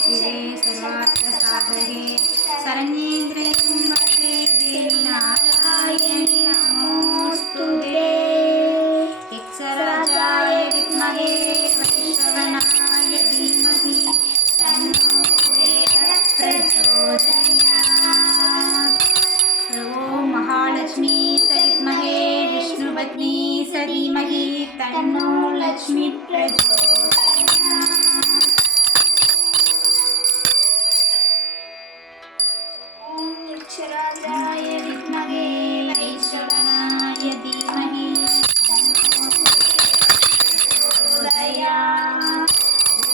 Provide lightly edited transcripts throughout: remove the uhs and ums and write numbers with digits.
शिवे सर्वार्थसाधके शरण्ये त्र्यम्बके देवी नारायणि नमोस्तुते। यक्षराजाय विद्महे वैश्रवणाय धीमहि तन्नो कुबेरः प्रचोदयात्। ॐ महालक्ष्मी सविद्महे विष्णुपत्नी सधीमहि तन्नो लक्ष्मी प्रचोदयात्। ॐ यक्षराजाय विद्महे वैश्रवणाय धीमहि तन्नो प्रचोदयात्।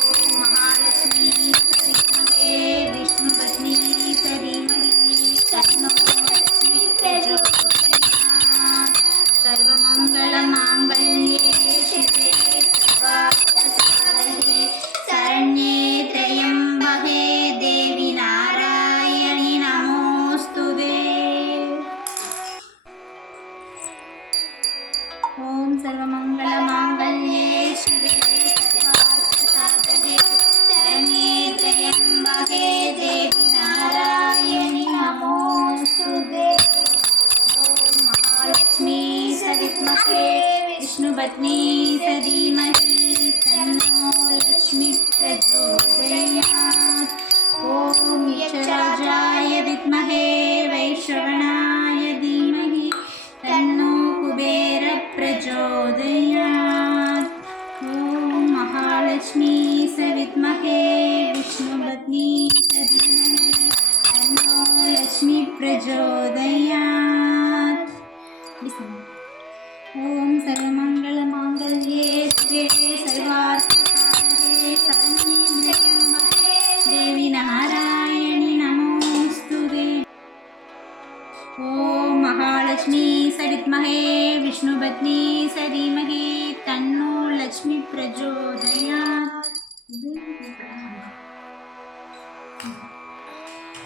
ॐ महालक्ष्मी सविद्महे विष्णुपत्नी सधीमहि तन्नो लक्ष्मी प्रचोदयात्। सर्वमङ्गलमाङ्गल्ये शिवे सर्वार्थसाधके शरण्ये त्र्यम्बके देवी नारायणि नमोस्तुते। ॐ सर्वमङ्गलमाङ्गल्ये शिवे सर्वार्थसाधके शरण्ये त्र्यम्बके देवी नारायणि नमोस्तुते। ॐ महालक्ष्मी सविद्महे विष्णुपत्नी सधीमहि तन्नो लक्ष्मी प्रचोदयात्। ॐ यक्षराजाय विद्महे वैश्रवणाय धीमहि तन्नो कुबेरः प्रचोदयात्। ॐ महालक्ष्मी सविद्महे विष्णुपत्नी सधीमहि तन्नो लक्ष्मी प्रचोदयात्। ॐ सर्वमङ्गलमाङ्गल्ये शिवे सर्वार्थसाधके शरण्ये त्र्यम्बके देवी नारायणि नमोस्तुते। ॐ महालक्ष्मी सविद्महे विष्णुपत्नी सधीमहि तन्नो लक्ष्मी प्रचोदयात्।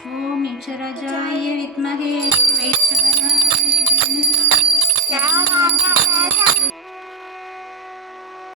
ॐ यक्षराजाय विद्महे वैश्रवणाय धीमहि